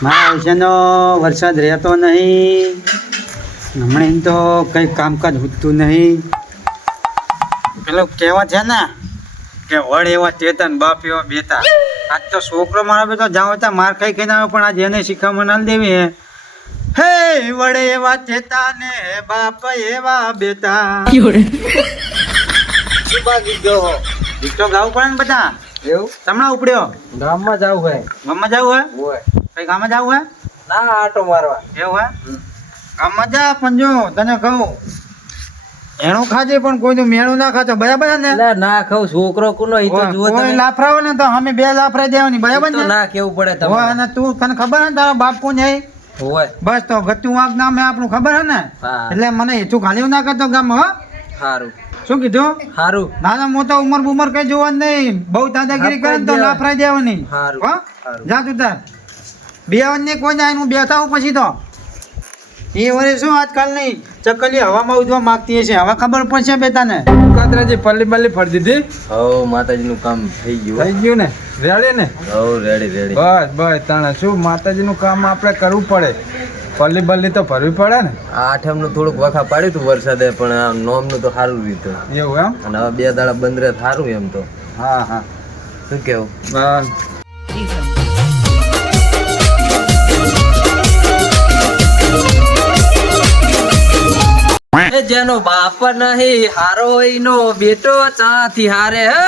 મારા વિશેનો વરસાદ રહેતો નહીં. હમણાં તો કંઈ કામકાજ હોતું નહીં. પેલું કહેવત છે ને કે વડ એવા ચેતન બાપ એવા બેતા. આજ તો છોકરો મારા બેટો જાઓ ત્યાં માર ખાઈ ખાઈને આવે પણ આજે એને શીખામણ ના દેવી હે વડે એવા ચેતા ને બાપ એવા બેતા. શું બાકી ગયો ગીત તો ગાવું પડે ને બધા. એવું તમને ઉપડ્યો ગામમાં જવું હોય ગામમાં જવું હે હોય કઈ ગામમાં જવું હે ના આટો મારવા એવું હે ગામમાં જા પણ જો તને કહું એનું ખાજે પણ કોઈનું મેણું ના ખાતો બરાબર છે ને એટલે ના ખાવ છોકરો કોનો ઈ તો જુઓ કોઈ તમે લાફરાવો ને તો અમે બે લાફરા દેવાની બરાબર તો ને ના કેવું પડે હોય તમને અને તું તને ખબર હે ને તારો બાપ કોણ છે હોય બસ તો ગતું વાંક નામ હે આપણું ખબર હે ને હા. એટલે મને હેઠું ખાલી ના કરતો ગામ હો સારું શું કીધું સારું નાના મોટા ઉમર બુમર કઈ જોવાનું નહીં બહુ દાદાગીરી કરે ને તો લાફરા દેવાની હારું. હો હારું. જા તું તાર બેવાનું નહીં કોઈ જાય હું બેઠા હું પછી તો એ વરે શું આજકાલ નહીં ચકલી હવામાં ઉડવા માંગતી હશે હવે ખબર પડશે બેતાને કાતરાજી પલ્લી બલ્લી ફરી દીધી હવ માતાજીનું કામ થઈ ગયું થઈ ગયું ને રેડી ને હવ રેડી રેડી બસ બસ તાણે શું માતાજીનું કામ આપણે કરવું પડે પલ્લી બલ્લી તો ભરવી પડે ને આઠમનું થોડુંક વખા પાડ્યું હતું વરસાદે પણ આ નોમનું તો સારું રીતું એવું એમ અને હવે 2 દાડા બંધ રહે સારું એમ તો હા હા શું કેવું બસ જેનો બાપ નહીં હારો ઈનો બેટો ચાથી હારે હે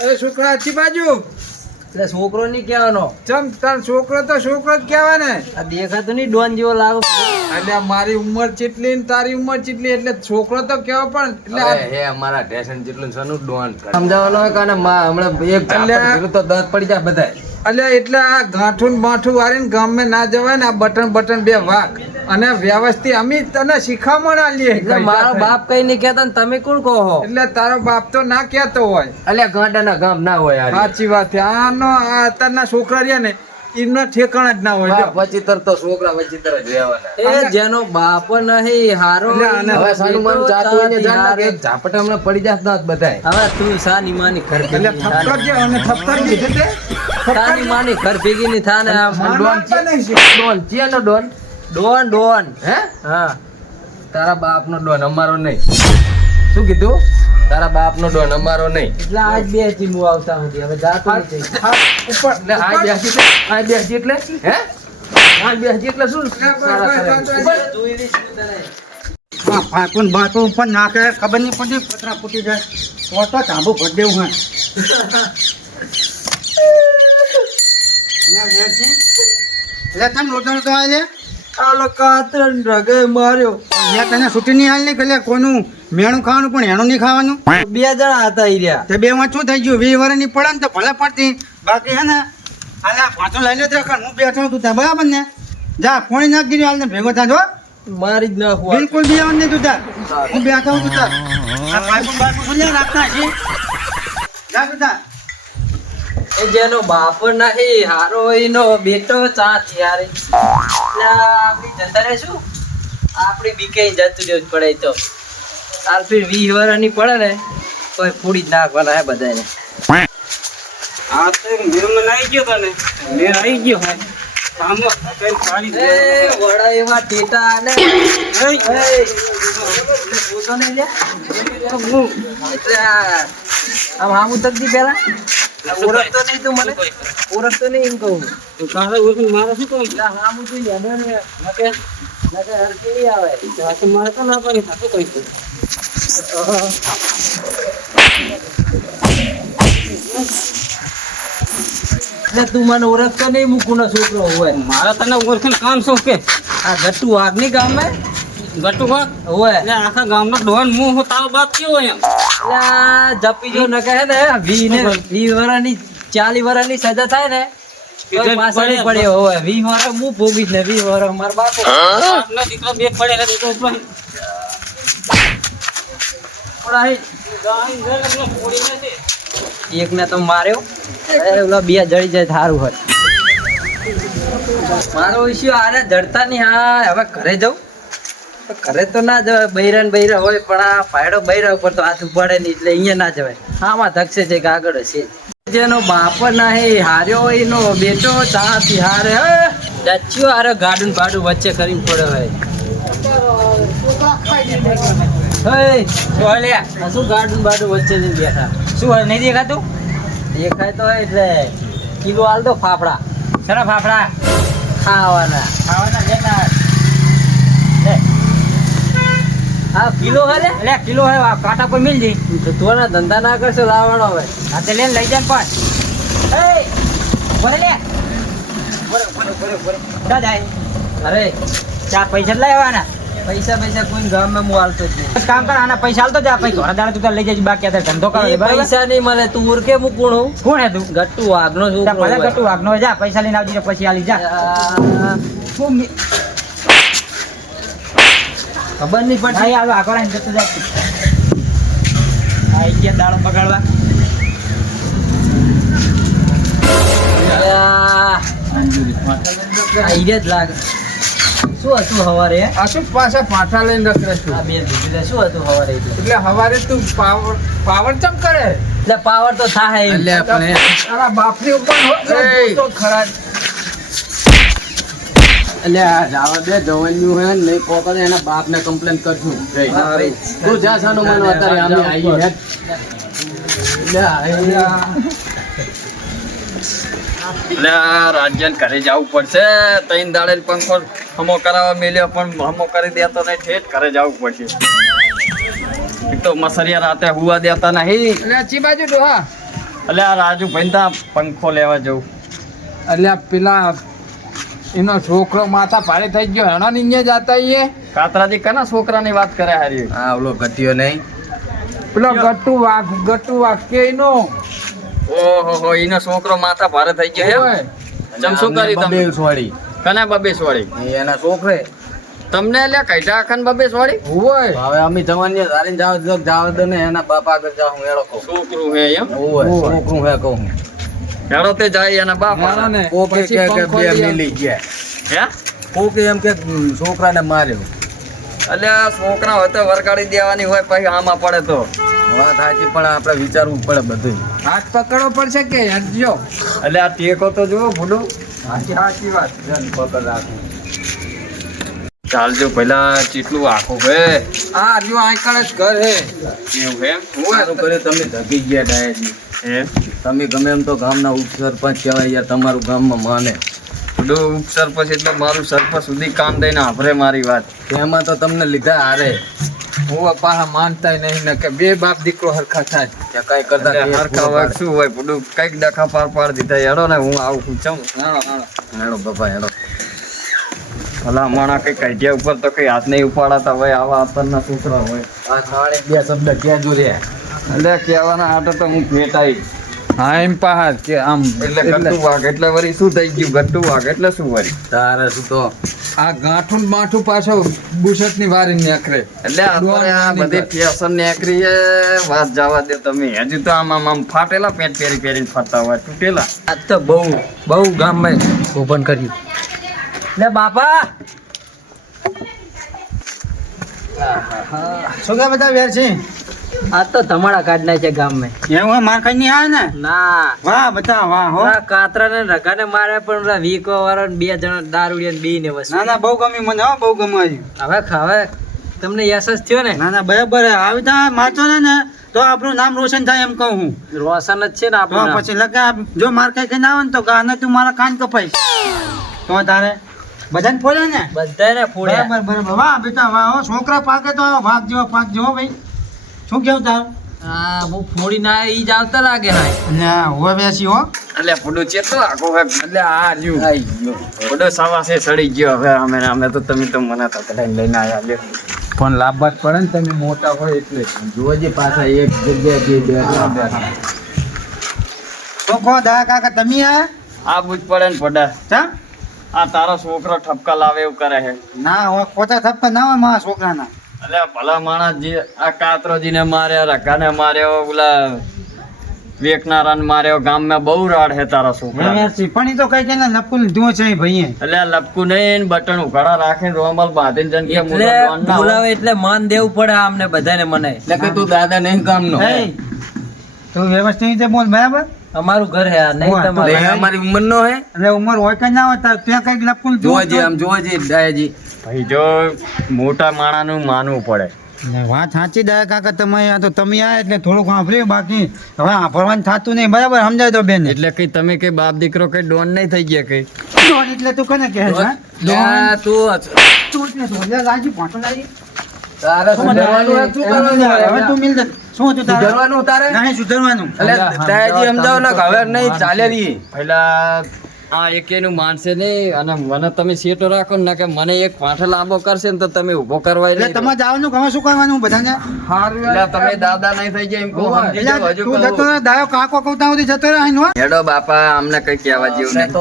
અરે છોકરા આછી બાજુ એટલે છોકરો નહીં કહેવાનો ચમ તાર છોકરો તો છોકરો જ કહેવાય ને આ દેખાતો નહીં ડોન જેવો લાગો એટલે મારી ઉંમર ચેટલી ને તારી ઉંમર ચેટલી એટલે છોકરો તો કહેવો પણ એટલે આ- હે અમારા ટેશન જેટલું સનું ડોન સમજાવવાનો હોય કાને માં હમણાં એક અલ્યા. ઝાપટ તો દાંત પડી જાય બધાય અલ્યા એટલે આ ગાંઠું ને બાંઠું વાળીને ગામમાં ના જવાય ને આ બટન બટન બે વાક અને વ્યવસ્થિત અમે તને શીખામણ આલીએ એટલે મારો બાપ કઈ નહીં કહેતા ને તમે કોણ કહો છો એટલે તારો બાપ તો ના કહેતો હોય અલ્યા ગાંડાના ગામ ના હોય આ સાચી વાત છે આનો આ અત્યારના છોકરા રહ્યા ને એમના ઠેકાણા જ ના હોય જો. વચિતર તો છોકરા વચિતર જ રહેવાના એ જેનો બાપ નહીં હારો એટલે આને હવે સાનું માનું જાતું હોય ને જાણ લાગે એક ઝાપટ હમણાં પડી જાત દાંત બધાય હવે તું સાની માની ઘર એટલે ઠપકર જે અને ઠપકર કીધું તે સાની માની ઘર ભેગી ની થાને આ માનો ડોન આપતા નહીં છે. ડોન ચેનો ડોન ડોન ડોન હે હા તારા બાપનો ડોન અમારો નહીં શું કીધું તારા બાપનો ડોન અમારો નહીં એટલે આજ બે ચીમુ આવતા હતી હવે જાતો નથી હા, ઉપર એટલે આ બેસી એટલે હે આ બેસી એટલે શું સારા કરે? ઉપર જોઈ રહી છું તને. હા, પાકું ને બાકું ઉપર નાખે ખબર નહીં પડતી પતરા ફૂટી જાય તો ચાંબુ ભરી દેવું હે એટલે તમે લોટો તો આવે આલો કાતરન રગે માર્યો મેં તને છૂટી નહીં હાલ નહીં કે કોઈનું મેણું ખાવાનું પણ એનું નહીં ખાવાનું બે જણા હતા ઈ રહ્યા તે બે માં શું થઈ ગયું 20 વર્ષની પડે ને તો ભલે પડતી બાકી હે ને હાલ પાછો લઈ લે હું બેઠો તું ત્યાં બરાબર ને જા ફોણી નાખ દીધી હાલ ને ભેગો થાય મારી જ નાખવા બિલકુલ બી આવવાનું નહીં તું તાર હું બેઠો હું તું તાર આ પાઇપું બાઇપું ખોલી રાખતા છે જા તું તાર એ જેનો બાપ નહીં હારો ઈનો બેટો ચાથી હારે એટલે આપણી જતા રહેશું આપણી બીકે જતું રહેવું જ પડે ઈ તો હાલ ફીર 20 વર્ષની પડે ને કોઈ ફૂડી જ નાખવાના હે બધાને આ તો એક નિર્મલ આવી ગયો તને મેં આવી ગયો હે કામો કઈ પાણી એ વડા એવા ટેટા ને પોતો ને લે એટલે આમ હામું તક દી પેલા ઓળખતો નહીં તું મને ઓળખતો નહીં એમ કહું તો તારે ઓળખ મારે શું કહું એટલે હામું તું યાદ ને નકે હરકી નહીં આવે આ તો મારે તો ના પાડી થાતું કઈ તું એટલે તું મને ઓળખતો નહીં મુકુનો છોકરો હોય મારે તને ઓળખીને કામ શું કે આ ગટ્ટુ વાઘની ગામે ગટુ હોય હોય એટલે આખા ગામનો ડોન હું હું તારો બાપ કેવો એમ એટલે આ જપી જો ન કહે ને 20 વર્ષની 40 વર્ષની સજા થાય ને તો પાછળ નહીં પડ્યો હોય 20 વર્ષ હું ભોગીશ ને 20 વર્ષ મારા બાપો બાપનો દીકરો બે પડે એટલે તો ઉપર પણ અહીં ગાય જરનો ફોડી નથી એકને તો માર્યો ઓલા બે જડી જાય સારું હોય મારો ઇસ્યુ આને જડતા નહીં હા હવે ઘરે જાઉં તો ઘરે તો ના જવાય બૈરા ને બૈરા હોય પણ આ પાયડો બૈરા ઉપર તો હાથ પડે નહીં એટલે અહીંયા ના જવાય આમાં ધકશે છે કે આગળ હશે જેનો બાપ નહીં હાર્યો એનો બેટો ચાથી હારે ચાચ્યો આરે ગાડું ભાડું વચ્ચે કરીને પડ્યો હોય આ શું ગાડું ભાડું વચ્ચે લઈને બેઠા શું હોય નહીં દેખાતું? દેખાય તો હોય એટલે કિલો હાલ દો ફાફડા શેના ફાફડા? ખાવાના ખાવાના લેતા લે. આ કિલો હાલે લે કિલો હે કાંટા પર મિલ જી. તો તોના ધંધા ના કરશો લાવવાનો હવે હા તે લઈને લઈ જાય પણ. બોલે લે. બોલે. દાદા અરે ચા પૈસા લઈ આવવાના. પૈસા કોઈ ગામમાં હું હાલતો જ નહીં બસ કામ કર આના પૈસા હાલતો જા પછી ઘર દાડા તું તાર લઈ જજે બાકી અત્યારે ધંધો કરો એ બરાબર? પૈસા નહીં મળે તું ઉરકે હું કોણ હું કોણ હે તું? ગટ્ટુ વાઘનો જા છોકરો ભલે હોય. કટુ વાગનો જા પૈસા લઈને આવજે પછી આલી જા. આ, શું મી- ખબર નહીં પડતી નહીં આલો આગળ આવીને જતો જા. આ ગયા દાડો બગાડવા. ઈ જ લાગે શું હતું હવારે આ શું પાછા પાઠા લઈને રખડે છું આ બે દીકરીને શું હતું હવારે એટલે હવારે તું પાવર ચમ કરે એટલે પાવર તો થાય એમ. તારા બાપની ઉપર તો ખરા એટલે આ જાવા દે જવાન્યું હે નહીં પોકડે એના બાપને કમ્પ્લેન કરશું તું જા સાનો માનો અત્યારે અમે આવી હે એટલે આ રાજ્યન ઘરે જવું પડશે તૈન દાડે પંખો હમો કરાવવા મેલ્યો પણ હમો કરી દેતો નહીં ઠેઠ ઘરે જવું પડશે એક તો મસરિયા રાતે હુવા દેતા નહીં એટલે ચી બાજુ ડોહા એટલે આ રાજુ ભાઈ પંખો લેવા જવું એટલે પેલા એનો છોકરો માથા ભારે થઈ ગયો હેણો નીચે જાતા એ કાતરાજી કના છોકરાની વાત કરે હારી હા ઓલો ઘટ્યો નહીં પેલો ગટ્ટુ વાગ કે એનો ઓહો એનો છોકરો માથા ભારે થઈ ગયો હે ચમ શું કરી તમે સોડી કના બબેસ વાળી એના છોકરે તમને લે કઈટા આખન બબેસ વાળી ઓય હવે અમે જવાની ધારીને જાવ દે ને એના બાપ આગળ જાવ હું એળો કહું છોકરું હે એમ ઓય છોકરું હે કહું હેડો તે જાય એના બાપ હારે. કોકે કે બે મિલી ગયા હે કોકે એમ કે છોકરાને માર્યો એટલે આ છોકરા હોય તો વરગાડી દેવાની હોય પછી આમાં પડે તો વાત સાચી પણ આપણે વિચારવું પડે બધું હાથ પકડવો પડશે કે હટજો એટલે આ ટેકો તો જુઓ ભૂડું સાચી વાત પકડ રાખું ચાલજો પેલા ચીટલું આખું હે આ જો આઈકણ જ ઘર હે એવું હે સારું કર્યું તમે ધકી ગયા ડાયાજી હે તમે ગમે એમ તો ગામના ઉપસરપંચ કહેવાય યાર તમારું ગામમાં માને ભૂડું ઉપસરપંચ એટલે મારું સરપંચ સુધી કામ દઈને આભરે મારી વાત તેમાં તો તમને લીધા હારે હું પાછા માનતાય નહીં ને કે બે બાપ દીકરો હરખા થાય કે કઈ કરતા એટલે હરખા હોય શું હોય ભૂડું કઈક ડખા પાર પાડ દીધા હેડો ને હું આવું પૂછું હેડો બાપા હેડો ભલા માણા કઈ કાઢ્યા ઉપર તો કઈ હાથ નહીં ઉપાડાતા હોય આવા અત્યારના છોકરા હોય આ ખાણે બે શબ્દ કહેજો રે એટલે કહેવાના હાટે તો હું ભેટાઈ હા એમ પહાડ કે આમ એટલે ગટ્ટુ વાઘ એટલે વળી શું થઈ ગયું ગટ્ટુ વાઘ એટલે શું વળી તારે શું તો આ ગાંઠું ને માઠું પાછો બુશર્ટ ની વારી નીકળે એટલે અત્યારે આ બધી ફેશન નીકળી છે વાત જવા દે તમે હજુ તો આમ ફાટેલા પેન્ટ પહેરીને ફરતા હોય તૂટેલા આજ તો બહુ ગામમાં ઓપન કર્યું લે બાપા શું કે બધા વેર છે? આજ તો ધમાડા કાઢ નાખ્યા ગામમાં એવું માર ખાઈ નહીં આવે ને? ના વાહ બતા વાહ હો. ઓલા કાતરાને રઘાને માર્યા પણ ઓલા વીકો વાળા ને બે જણા દારૂડિયા ને બીને વસ્તુ ના ના બહુ ગમી મને હો બહુ ગમ્યું. હવે તમને યશસ થયો ને ના ના બરાબર આવી તા મારતો ને તો આપણું નામ રોશન થાય એમ કહું હું. રોશન જ છે ને તો આપણું નામ. પછી લગા જો માર કઈ કઈ ના આવે ને તો ગાને તું મારા કાન કપાઈ તો તારે બધાને ફોડે ને બધાને ફોડ્યા બરાબર બરાબર વાહ બેટા વાહ હો છોકરા પાકે તો ભાગ જેવો ભાઈ શું કેવું તારું? હા હું ફોડી ના ઈ જ આવતા લાગે હાય ના હવે બેસી હો એટલે ફૂડું ચેતો આખો હે એટલે આ રહ્યું આઈ ગયો ફૂડો સવાસે સડી ગયો હવે અમે તો તમે તો મને તો કઢાઈને લઈને આવ્યા લ્યો પણ લાભ જ પડે ને તમે મોટા હોય એટલે જોજે પાછા એક જગ્યાએ બે બેઠા તો કહો દા કાકા તમે આ બુજ પડે ને પડા ચા આ તારો છોકરો ઠપકા લાવે એવું કરે છે ના હો પોતા થપ્પા ના હોય મારા છોકરાના. એટલે ભલા માણસ જે આ કાતરોજીને માર્યા રકાને માર્યો ઓલા વેકનારાને માર્યો ગામમાં બહુ રાડ હે તારા છોકરા પણ ઈ તો કઈ કે લપકું લીધું છે ભાઈ. એટલે આ લપકું નહીં ને બટન ઉઘાડા રાખીને રોમલ બાંધીને જન કે એટલે બોલાવે એટલે માન દેવું પડે આમને બધાને મને એટલે કે તું દાદા નહીં કામનો તું વ્યવસ્થિત રીતે બોલ બરાબર. અમારું ઘર હે આ, નહીં ઓય, તમારું. લે, અમારી ઉંમરનો હે એટલે ઉંમર હોય કે ના હોય ત્યાં કઈક લપકું જોવાજી આમ જોવાજી ડાયાજી ભાઈ જો મોટા માણાનું માનવું પડે. વાત સાચી દયા કાકા તમે આ તો તમે આ એટલે થોડુંક સાંભળ્યું બાકી હવે સાંભળવાનું થતું નહીં બરાબર સમજાય તો બેન એટલે કઈ તમે કઈ બાપ દીકરો કઈ ડોન નહીં થઈ ગયા કઈ. એટલે તું કોને કહે છે હા? લે, તું તું એટલે તું લાજી પાંચો લાજી તારે સુધરવાનું હે, શું કરવાનું હવે હવે? તું મિલ દે શું હતું તારે સુધરવાનું તારે નહીં સુધરવાનું એટલે ડાયાજી સમજાવો ને કે હવે નહીં ચાલે રહી પેલા આ એકેનું માનશે નહીં અને મને તમે સેટો રાખો ને કે મને એક પાઠ લાંબો કરશે ને તો તમે ઊભો કરવા એટલે તમારે જવાનું કે હવે શું કરવાનું બધાને એટલે તમે દાદા નહીં થઈ ગયા એમ કહો સમજી જાઓ, એટલે હજુ તું જતો કહું. રહે દાયો કાકો કહું ત્યાં સુધી જતો રહે અહીં નો. હેડો બાપા અમને કઈ કહેવા જેવું નહીં.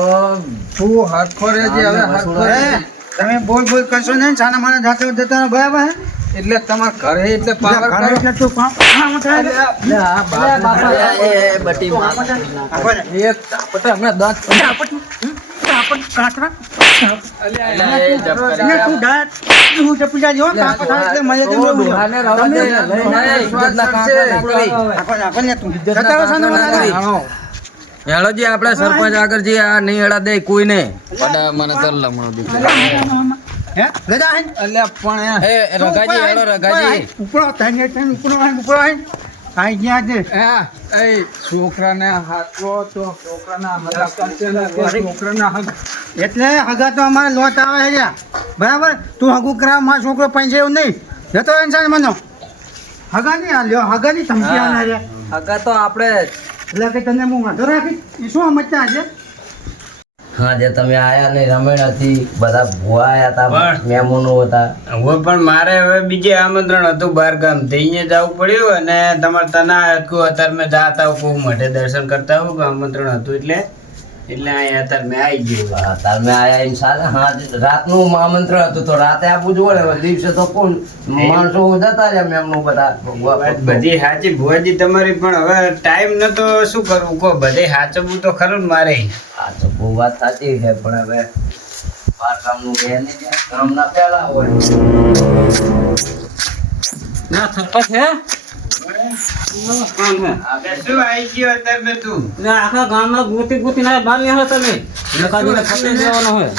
તું હરખો રહેજે હવે હરખો એ, તમે બોલ બોલ કરશો ને છાના માના જાતે જતા રહો, બરાબર હે? એટલે તમારા ઘરે એટલે પાવર ઘરે કરો એટલે તું કામ થાય ને. લે, આ બાપ એ બટી માં. આપો ને. એ તાપતે હમણાં દાંત કાતરા. અલ્યા, એ જપ કરી. એટલે તું દાંત, તું જપી જાજો, કાકો થાય એટલે મને તેમ બોલવું. ડોહાને રવા દે, લઈને ઇજ્જતના કાંકરા ના કરી. આપો ને, આપો ને તું. જતા રહો છાના માના. હેલોજી આપણે સરપંચ આગળ જઈએ આ નહીં હેડા દે કોઈને પડા મને તો લમણો દીકરો. હે? રજા હે? અલ્યા પણ એ રગાજી હેડો રગાજી ઉપરો થાય ને ઉપરો આય, ઉપરો આય. આઈ ગયા છે. એ છોકરાને હાથવો તો છોકરાના હગા કરશે ને તે છોકરાના હગા એટલે હગા તો અમારે લોટ આવે છે લ્યા. બરાબર તું હગું કરાવ મારો છોકરો પૈસા એવું નહીં જતો ઇન્સાન મનો હગા નહીં આ લ્યો હગાની ધમકી આવનાર છે. હગા તો આપણે એટલે કે તને હું વાંધો રાખી એ શું સમજતા છે હા જે તમે આયા ને રમેણ હતી બધા ભુવા આયા હતા મહેમાનો હતા હવે પણ મારે હવે બીજે આમંત્રણ હતું બહાર ગામ અહીંયા જવું પડ્યું અને તમારે તના અત્યારે મેં જાતા હું મઠે દર્શન કરતા હોઉં કે આમંત્રણ હતું એટલે અહીંયા અત્યારે મેં આવી ગયું હા, તાર મેં આયા ઇન્સાન હા રાતનું આમંત્રણ હતું તો રાતે આપવું જોડે હવે દિવસે તો કોણ માણસો જતા રહ્યા મેમનું બધા ભુવા બધી સાચી ભુવાજી તમારી પણ હવે ટાઈમ નતો શું કરવું કહો બધે સાચવવું તો ખરું ને મારે હા તો બહુ વાત સાચી છે પણ હવે બાર ગામનું બે ને ગામના પહેલા હોય ના સરપંચ હે હવે શું આવી ગયો અત્યારે મેં તું એટલે આખા ગામમાં ગોતી ના બહાર નીકળો તમે નકાજીને ફસાઈ દેવાનો હોય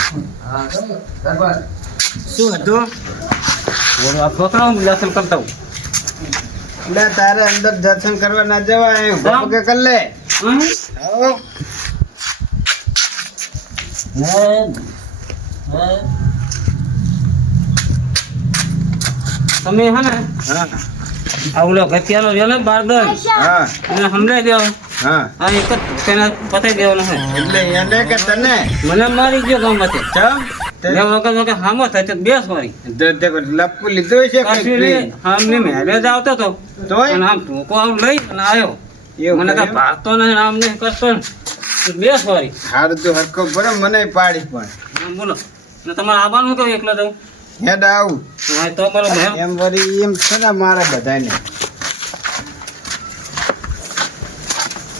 હા સરપંચ શું હતું બોલો આ છોકરાઓ દર્શન કરતા હું એટલે તારે અંદર દર્શન કરવા ના જવાય ઉભા પગે કર લે હો. તમે હે ને હા આ ઓલો ગતિયાનો રહ્યો ને બારદન હા એને સમજાઈ દેવો હા આ એક જ તેને પતાઈ દેવાનો છે એટલે એને કે તને મને મારી ગયો ગામમાંથી ચમ બે વખત હામો થાય તો બેસ વાળી તે લપકું લીધું છે કશું નહીં આમને મેરેજ આવતો હતો તોય અને આમ ટૂંકો આમ લઈ અને આવ્યો એવું મને કઈ કર્યું? ભાગતો નહીં આમ નહીં કરતો ને બેસ વાળી હારું તું હરખો બરો મને પાડી પણ આમ બોલો ને તમારે આવવાનું કેવું એકલા જવું હેડ આવું હા તો મારો ભાઈ એમ વળી એમ છે ને મારે બધાને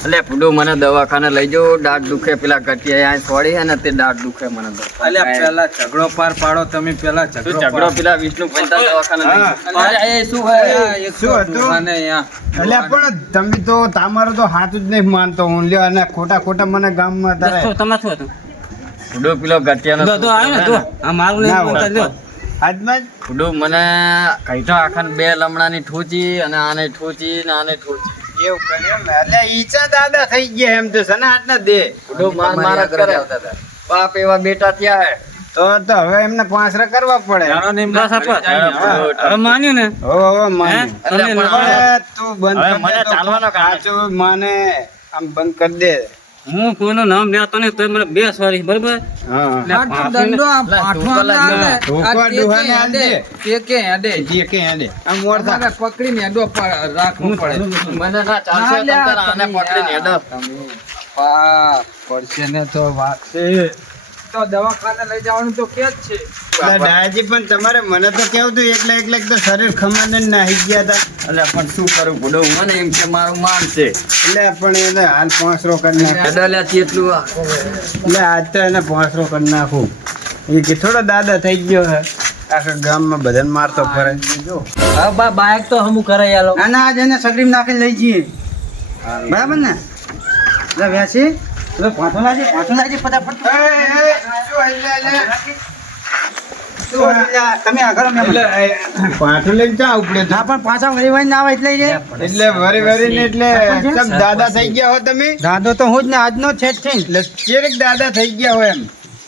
એટલે પુડો મને દવાખાને લઈ જાઓ દાઢ દુખે પેલા ગટિયા અહીં છોડી અને તે દાઢ દુખે મને તો. અલ્યા પેલા ઝઘડો પાર પાડો તમે પેલા શું ઝઘડો પેલા વિષ્ણુ પંતા દવાખાને લઈ જાઓ. હા. એ શું હોય શું હતું? એટલે પણ તમે તો તમારું તો હાથ જ નહીં માનતો હું લ્યો અને ખોટા ખોટા મને ગામમાં તારે શું તમે શું હતું પુડો પેલો ગટિયાનો જો આવ્યો ને જો આ મારું ના નહીં બોલતા જો આજમાં જ પુડો મને કઈઠો આખાને બે લમણાની ઠોચી અને આને ઠોચી ને આને ઠોચી એવું કર્યું ને એટલે ઈચ્છા દાદા થઈ ગયા એમ તો સના હાથ ના દે પુડો માર માર જ કરે બાપ એવા બેટા થયા હે તો હવે એમને પાંસરા કરવા પડે બસ સરપંચ હવે માન્યું ને હો માને તમે હવે તું બંધ હવે કર મને દે તો ચાલવાનો કામ છે. સાચું માને આમ બંધ કરી દે હું કોઈનું નામ લેતો નહીં તો મને બેસ વાળી બરોબર હા ઢોકવા ડુહાને આલ દે જે કે હેડે આમ મોરતા પકડીને હેડો રાખવું પડે મને ના ચાલશે તમ તાર આને પકડીને હેડો પડશે ને તો વાત છે તો દવાખાને લઈ જવાનું તો કે જ છે એટલે ડાયાજી પણ તમારે મને તો કેવું તું એકલા તો શરીર ખમાને જ નાહી ગયા હતા એટલે પણ શું કરું પુડો મને એમ કે મારું માન છે એટલે પણ એને હાલ પાંસરો કરી નાખ હેડલ્યા થી એટલું એટલે આજ તો એને પાંસરો કરી નાખું એ કે થોડો દાદા થઈ ગયો હે આખા ગામમાં બધાને મારતો ફરે જો હવે બાઈક તો હમું કરાઈ આલો ના ના આજે એને સગડીમાં નાખીને લઈ જઈએ બરાબર ને એટલે વેસી એટલે પાછો લાગી ફટાફટ તમે આગળ મેં પાછું લઈને ચા ઉપડે ના પણ પાછા વળી વળી ના આવે એટલે એટલે વરી ને એટલે ચમ દાદા થઈ ગયા હો તમે દાદો તો હું જ ને આજનો છે જ છે એટલે ચેરેક દાદા થઈ ગયા હોય એમ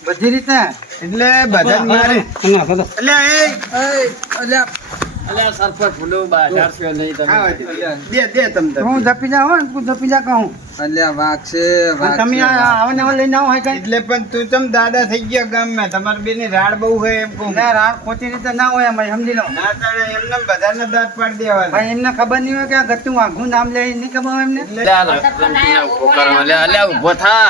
બધી રીતના એટલે બધા મારે એટલે અલ્યા સરપંચ ભૂલું બા ચારસો નહીં તમે દે તમ હું જપી જા હો તું જપી જા કહું અલ્યા વાગશે પણ તમે આવા નવા લઈને આવો હોય કઈ એટલે પણ તું ચમ દાદા થઈ ગયા ગામમાં તમારે બેની રાડ બહુ હોય એમ કહું ના રાત ખોટી રીતે ના હોય અમારે સમજી લો ના તાણે એમને બધાને દાંત પાડી દેવાના ભાઈ એમને ખબર નહીં હોય કે આ ગતું વાઘું નામ લે નહીં ખબર હોય એમને અલ્યા ઉભો થા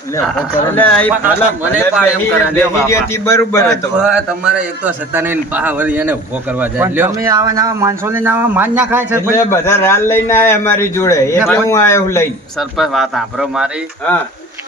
એટલે આ ભલા મને પાડ એમ કરે, લ્યો બાપા. બેહીરીઓથી બરોબર હતો તમારે એક તો સત્તાને પાહા વળી એને ઉભો કરવા જાય પણ લ્યો તમે આવા નવા માણસો લઈને આવા માન ના ખાય છે એટલે બધા રાડ લઈને આયા અમારી જોડે એટલે હું આયો હું લઈને સરપંચ વાત સાંભળો મારી હા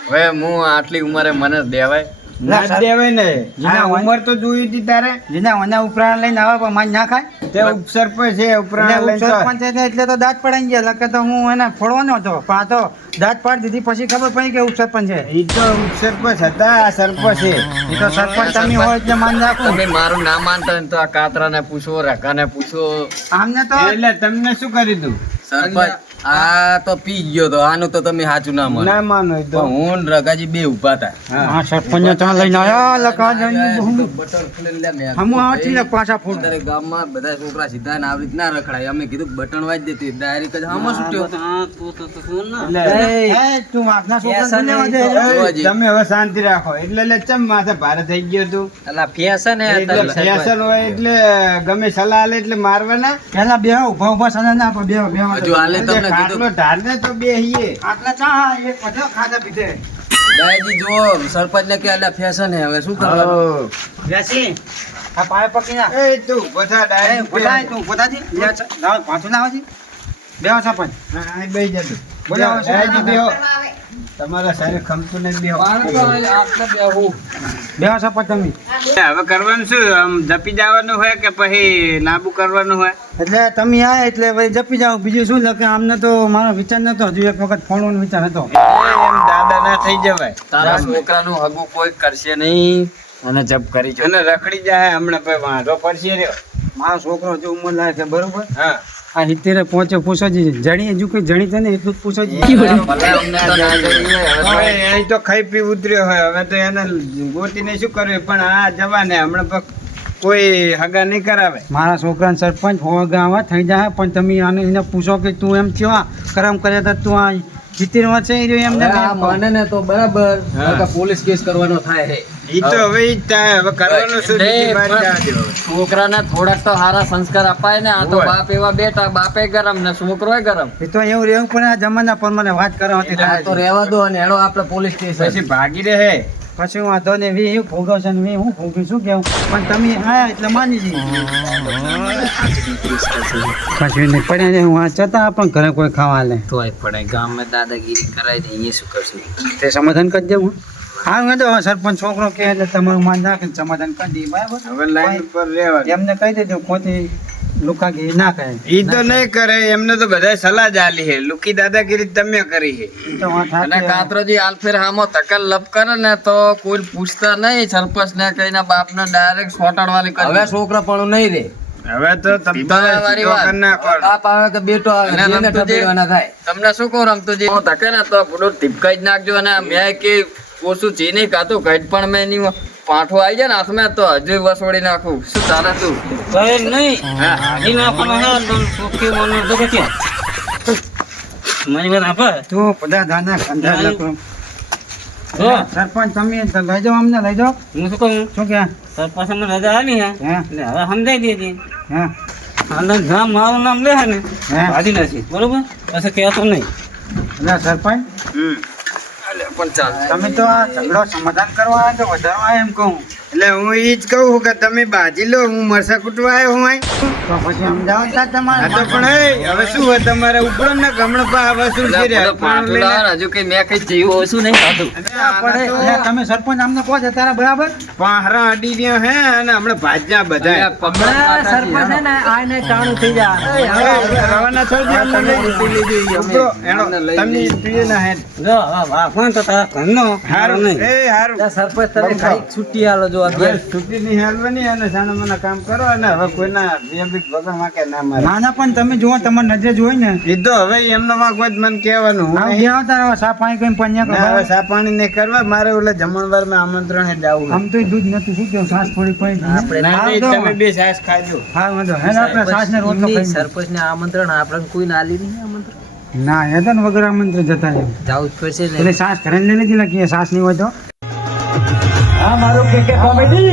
હવે હું આટલી ઉંમરે મને જ દેવાય ના જ દેવાય ને આ ઉંમર તો જોઈ હતી તારે જેના વના ઉપરાણ લઈને આવા પણ માન ના ખાય તે ઉપસરપંચ છે ઉપરાણ એટલે લઈને ઉપસરપંચ છે એટલે તો દાંત પડાઈ ગયા લકે તો હું એને ફોડવાનો હતો પણ આ તો દાંત પાડી દીધી પછી ખબર પડી કે ઉપસરપંચ છે ઈ તો ઉપસરપંચ હતા આ સરપંચ છે એ તો સરપંચ તમે હોય એટલે માન રાખો તમે મારું ના માનતા હોય ને તો આ કાતરાને પૂછો રકાને પૂછો આમને તો એટલે તમને શું કરી દઉં સરપંચ આ તો પી ગયો તો આનું તો તમે સાચું ના માનો ના માનો ઈ તો પણ હું ને રગાજી બે ઉભા હતા હા સરપંચ ત્યાં લઈને આવ્યા લકા જઈને બટન ખોલીને લે મેં હમુ આવતી ને પાછા ફોડ અત્યારે ગામમાં બધા છોકરા સીધા ને આવી રીતના રખડાય અમે કીધું બટન વાજ દેતી ડાયરેક્ટ જ હામાં છૂટ્યો એટલે તું વાઘના છોકરા લેવા દે જોવાજી. તમે હવે શાંતિ રાખો એટલે ચમ માથે ભારે થઈ ગયો તું અલા ફેશન એટલે ફેશન હોય એટલે ગમે સલાહ આલે એટલે મારવાના પેલા બે ઉભા ઉભા સને ના પણ બે બે હજુ હાલે તમને એટલે કીધું ખાટલો ઢાળને તો બેહીએ આટલા ચા એક બધો ખાધા પીધે દાદાજી જો સરપંચ ને કે અલ્યા ફેશન હે હવે શું કરવાનું બેસી આ પાય પકી ના એ તું બધા ડાયરેક્ટ બધાય તું બધાજી લે લાવ પાછું લાવ જી બેહો સરપંચ હા બેહી જતું બોલાવો, ડાયરેક્ટ બેહો તમારા સારે ખમતું ને બેહો બેહો સરપંચ તમે હવે કરવાનું શું આમ જપી જવાનું હોય કે પછી લાંબુ કરવાનું હોય એટલે તમે આયા એટલે ભાઈ જપી જાઓ બીજું શું લખે આમને તો મારો વિચાર નતો હજુ એક વખત ફોનનો વિચાર હતો એમ દાદા ના થઈ જવાય તારા છોકરાનું હગું કોઈ કરશે નહીં અને જપ કરી જો અને રખડી જાય હમણાં પછી વાંધો પડશે રહ્યો મારો છોકરો હજુ ઉંમર લાયક છે બરોબર હા આ 70 પહોંચે પૂછો જી જણી હજુ કોઈ જણી છે ને એટલું જ પૂછો જી ભલે અમને તો ના જોઈએ, હવે તો હવે અહીં તો ખાઈ પી ઉતર્યો હોય હવે તો એને ગોતીને શું કરવું પણ આ જવાને હમણાં કોઈ હગા નહીં કરાવે મારા છોકરાને સરપંચ હોગાવા થઈ જાય પણ તમે આને એને પૂછો કે તું એમ કેવા કરમ કર્યા તા તું આ 70 વર્ષે એ રહ્યો એમને આ મને ને તો બરાબર હા. નકર પોલીસ કેસ કરવાનો થાય હે ઈ તો હવે ઈ જ થાય હવે કરવાનું શું નહીં, બીજી વાર પણ જવા દો. છોકરાને થોડાક તો સારા સંસ્કાર અપાય ને આ તો હોય. બાપ એવા બેટા બાપે ગરમ ને છોકરોય ગરમ એ તો એવું રહેવું પણ આ જમાના પર મને વાત કરવા હતી આ તો રહેવા દો અને હેડો આપણે પોલીસ કેસ પછી ભાગી રહે પછી વાંધો ને વી હું ભોગવશે ને વી હું ભોગવી શું કેવું પણ તમે આયા એટલે માની જઈ પછી ને પડ્યા ને હું આ જતા પણ ઘરે કોઈ ખાવા લે તોય પડે ગામમાં દાદાગીરી કરાય ને અહીંયા શું કરશું તે સમાધાન કરી દેવું હા હું તો સરપંચ છોકરો કે એટલે તમારું માન રાખીને સમાધાન કરી દઈએ બરાબર હવે લાઈન ઉપર રહેવા દો. એમને કહી દેજો ખોટી લુકાગીરી ના કરે ઈ તો નહીં કરે એમને તો બધા સલાહ જ આલી છે લુકી દાદાગીરી તમે કરી છે ઈ તો વાત અને સાચી. કાતરોજી આલફેર હામો તકલ લપ કરે ને તો કોઈ પૂછતા નહીં સરપંચ ને કહીને બાપ ને ડાયરેક્ટ સોટાડવાની હવે કરી છોકરા પણ નહીં રે હવે તો તમે વાળી વાત. કરી નાખો બાપ આવે કે બેટો આવે અને જેને રમતુજી, ટપીવાના થાય તમને શું કહું રમતુજી હું તકે ને તો બધું ટીપકાઈ જ નાખજો અને મેં કે ઓછું ચી નહીં કાતું કઈ પણ મેં એની પાઠો આવી જાય ને હાથમાં તો હજુ વસોડી નાખું શું ચાલે તું તું બધા દાના કંધા લખો. સરપંચ તમે તો લઈ જાઓ અમને લઈ જાઓ શું કે હે? હે? હે? બરોબર પછી કહેતો નહીં એટલે સરપંચ હમ પણ ચાલ તમે તો આ ઝઘડો સમાધાન કરવા આવ્યા તો વધારવા આવ્યા એમ કહું એટલે હું ઈ જ કહું છું કે તમે બાજી લો, હું મરસા કૂટવા આવ્યો હું અહીં. તો પછી સમજાવો તા તમારે. હા તો પણ હવે શું હોય તમારે ઉપડો ને ગમણો પા વસૂલ છે રે. પાટું લાવે હજુ કઈ મેં કઈ જેવું ઓછું નહીં ખાધું. એટલે તમે સરપંચ આમને કહો છો તારા બરાબર. પાહરા અડી રહ્યા હે અને હમણાં ભાજ્યા બધા હમણાં સરપંચ છે ને આને ટાણું થઈ જાય. રવાના થઈ ગયા તમે ઉપડો એનો તમે પીએ ના હે ફોન તો તારા ઘરનો હારું એ હારું ત્યાં સરપંચ તમે ખાલી છૂટી આલો જો આ બે. છૂટી ની હાલવાની અને સાના મના કામ કરો અને હવે કોઈના બેબી વગર વાંકે ના મારે. ના ના પણ તમે જુઓ તમારી નજરે જોઈ ને એ તો હવે એમનો વાંક હોય તો મને કહેવાનું હું આવ ગયા તારા સા પાણી કઈ પન્યા ના, હવે કરો. ચા પાણી નહીં કરવા મારે ઓલા જમણવાર માં આમંત્રણ હે જાવું આમ તો દૂધ નથી શું કેવું સાસ થોડી પડી આપણે ના નહીં, તમે બે છાશ ખાજો હા વાંધો હે ને આપણે સાસ ને રોટલો ખાઈ સરપંચ ને આમંત્રણ આપણને કોઈ ના આલી નહીં આમંત્રણ. ના એ તો ને વગર આમંત્રણ જતા રહ્યો જાવું જ પડશે ને. એટલે સાસ ઘરે લઈ લીધી કે સાસ નહીં હોય તો હા મારું ક્રિકેટ કોમેડી